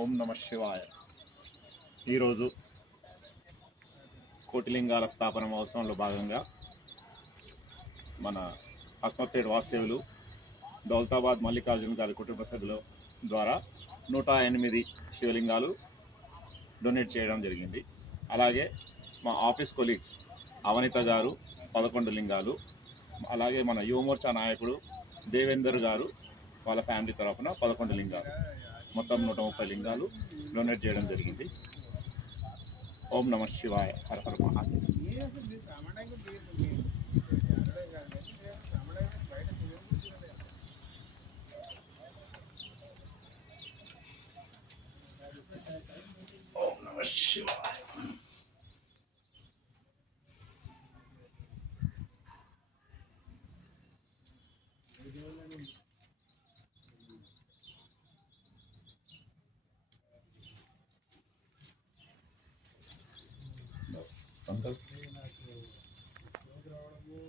ఓం నమ శివాయ. ఈరోజు కోటిలింగాల స్థాపన మహోత్సవంలో భాగంగా మన అస్మత్పేట వాస్తవ్యులు దౌలతాబాద్ మల్లికార్జున గారి కుటుంబ సభ్యుల ద్వారా 108 శివలింగాలు డొనేట్ చేయడం జరిగింది. అలాగే మా ఆఫీస్ కొలీగ్ అవనిత గారు 11 లింగాలు, అలాగే మన యువమోర్చా నాయకుడు దేవేందర్ గారు వాళ్ళ ఫ్యామిలీ తరఫున 11 లింగాలు, మొత్తం 130 లింగాలు డొనేట్ చేయడం జరిగింది. ఓం నమ శివాయ. హర హర మహాదేవ్. ఓం నమ శివాయ. बस अंकल